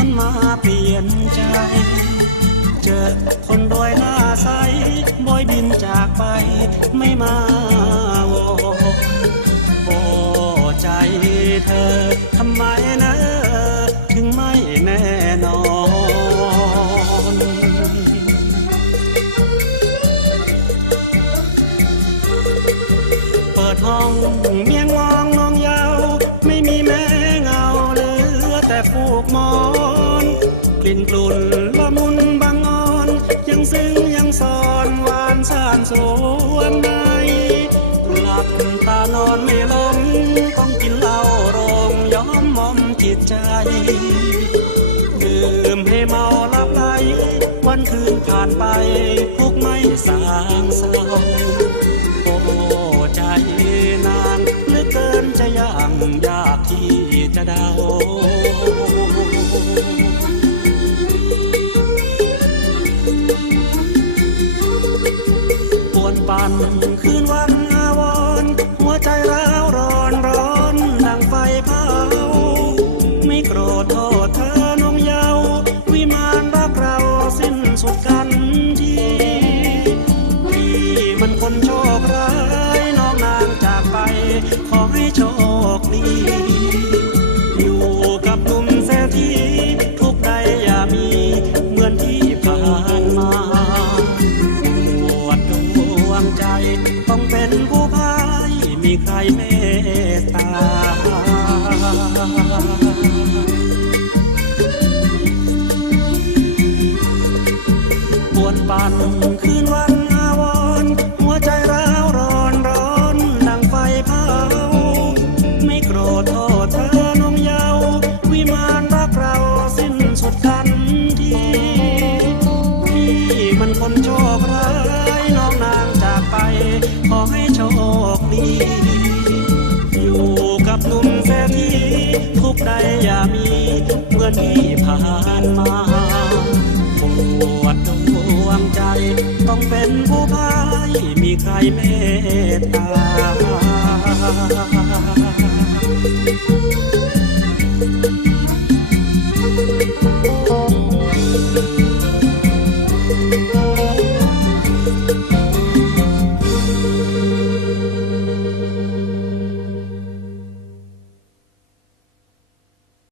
นั้นมาเปลี่ยนใจ เจอคนรวยหน้าใสบอยบินจากไปไม่มาโวโอ้ใจเธอทำไมนะถึงไม่แน่นอนเปิดห้องเมียงมองน้องยาวไม่มีแม่ แต่ฟูกมอน กลิ่นกลุ่นละมุนบางอ่อน ยังซึ้งยังสอนหวานสานสวนในหลับตานอนไม่ลงต้องกินเหล้าโรงย้อมมอมจิตใจดื่มให้เมาหลับไหลวันคืนผ่านไปทุกไม่สางเศร้าโอ้ใจนางเหลือเกินจะย่างยากที่ จะเดาปวนปั่นคืนวันอาวรณ์หัวใจร้าวร้อนร้อนดังไฟเผาไม่โกรธโทษเธอน้องเยาววิมานรักเราสิ้นสุดกันทีพี่มันคนโชคร้ายน้องนางจากไปขอให้โชคดี วงใจต้องเป็นผู้พายมีใครเมตตาปวดปั่นคือ ให้โชคดี อยู่กับหนุ่มเศรษฐีทุกใดอย่ามีเหมือนที่ผ่านมาปวดดวงใจ ต้องเป็นผู้พายมีใครเมตตา